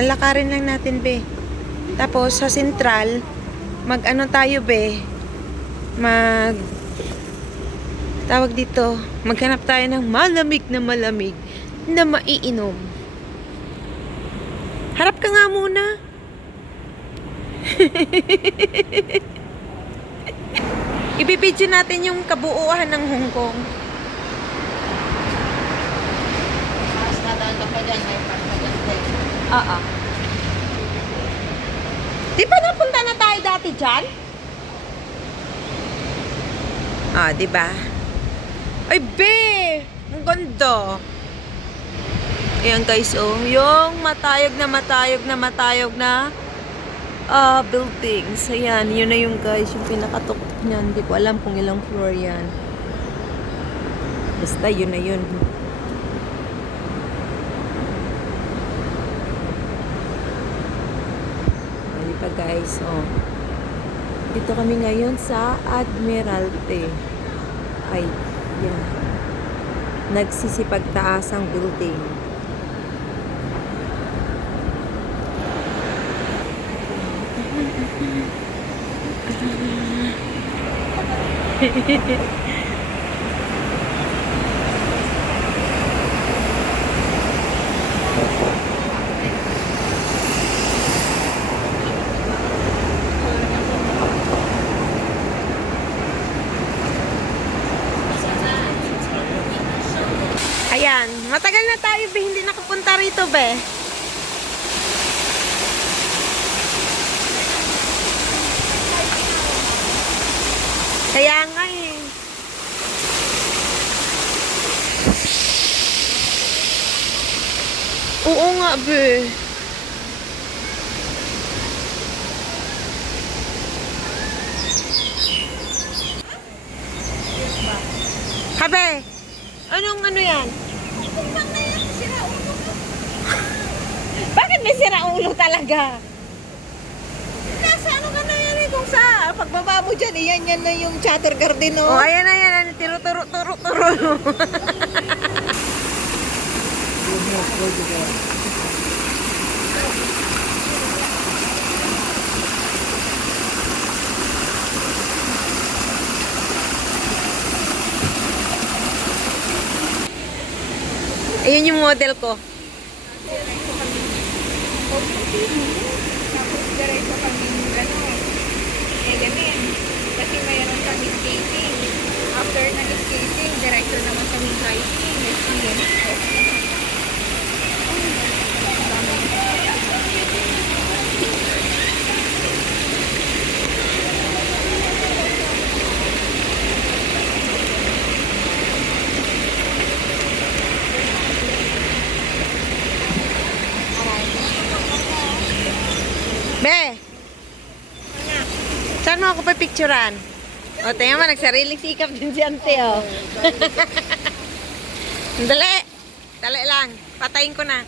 Lalakarin lang natin, be. Tapos, sa Central, mag-ano tayo, be. Tawag dito, maghanap tayo ng malamig na maiinom. Harap ka nga muna. Ibibidyo natin yung kabuuan ng Hong Kong. Mas nadaan ka pa dyan, may pagpagan din. Oo. Di ba napunta na tayo dati dyan? Ah, di ba? Ay, be! Ang ganda. Ayan, guys, oh. Yung matayog na buildings. Ayan, yun na yung, guys, yung pinakatok niyan. Hindi ko alam kung ilang floor yan. Basta, yun na yun. Ay, pa, guys, oh. Dito kami ngayon sa Admiralty. Ay, yan. Nagsisipagtaas ang building. Ayan, matagal na tayo, be, hindi nakapunta rito, be. Kaya nga eh. Oo nga, be. Habe, anong ano yan? Bakit may sira ulo talaga? Nasa ano ka na yan eh, kung sa pagbaba mo dyan, yan na yung chatter garden, no? Oh, ayan na yan. Turo. Ayun yung model ko. Tapos diretso kami element. Kasi mayroon kami skating. After ng skating, diretso naman kami driving. Be! Saan mo ako pa-picturean? O, tingnan mo, nagsariling sikap din si Ante, oh. Dali! Dali lang. Patayin ko na.